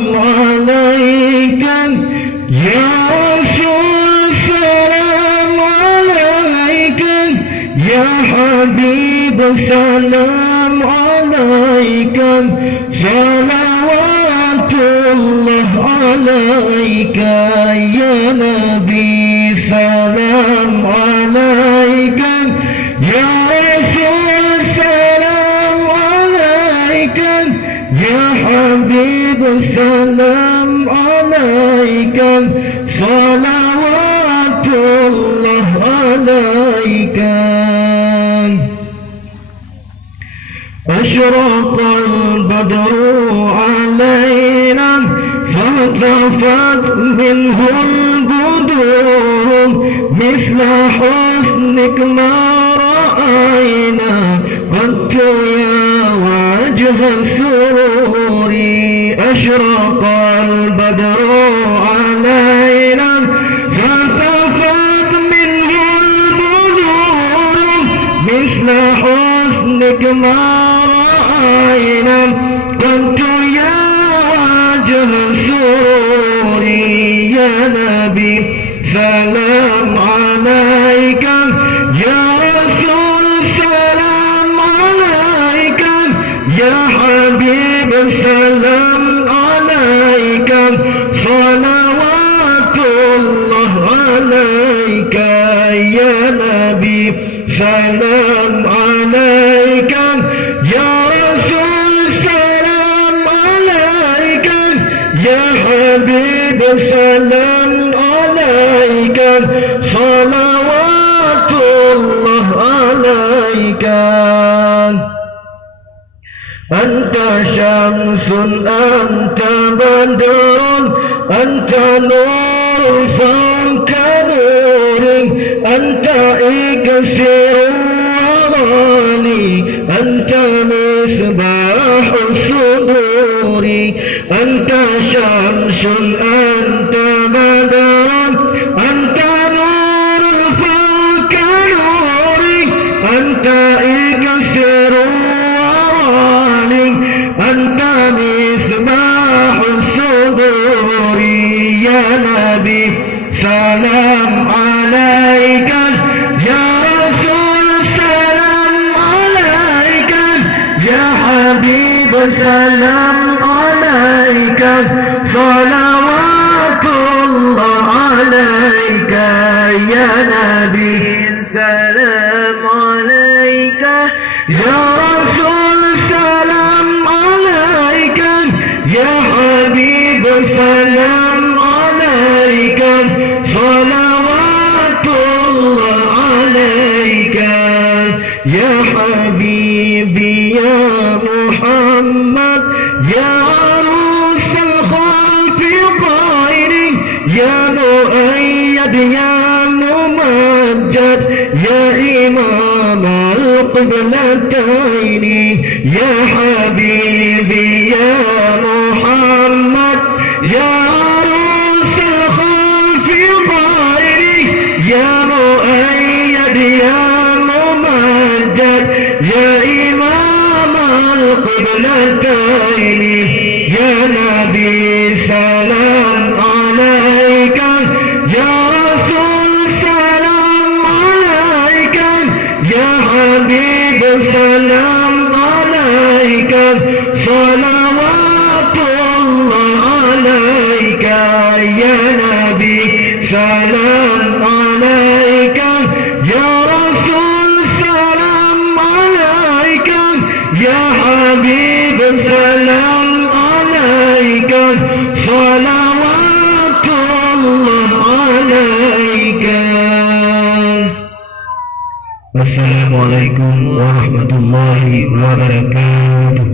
عليك يا رسول سلام عليك يا حبيب سلام عليك صلوات الله عليك يا نبي سلام عليك يا رسول سلام عليك يا حبيب سلام عليك صلوات الله عليك أشرق البدر علينا فارتفعت منه البدور مثل حسنك ما رأينا قد يا وجه السرور أشرق البدر علينا فارتفعت منه البدور مثل حسنك ما رأينا كنت يا وجه السرور يا نبي سلام عليك يا رسول سلام عليك يا حبيب سلام عليك صلوات الله عليك يا نبي سلام عليك يا رسول سلام عليك يا حبيب سلام عليك صلوات الله عليك أنت شمس أنت بدر أنت نور فوق نور أنت إكسير وغالي أنت مصباح الصدور أنت شمس أنت بدر أنت نور فوق نور أنت إكسير وغالي أنت مصباح الصدور يا نبي سلام عليك يا رسول سلام عليك يا حبيب سلام عليك صلوات الله عليك يا نبي سلام عليك يا رسول سلام عليك يا حبيب سلام عليك صلوات الله عليك يا حبيبي يا محمد يا عروس الخلف طائري يا مؤيد يا ممجد يا إمام القبلتين يا حبيبي يا محمد يا عروس الخلف طائري يا مؤيد يا ممجد يا إمام القبلتين يا نبي سلام عليك يا رسول سلام عليك يا حبيب سلام عليك صلوات الله عليك يا نبي سلام عليك يا رسول سلام عليك يا حبيب سلام عليك صلوات الله عليك. السلام عليكم ورحمة الله وبركاته.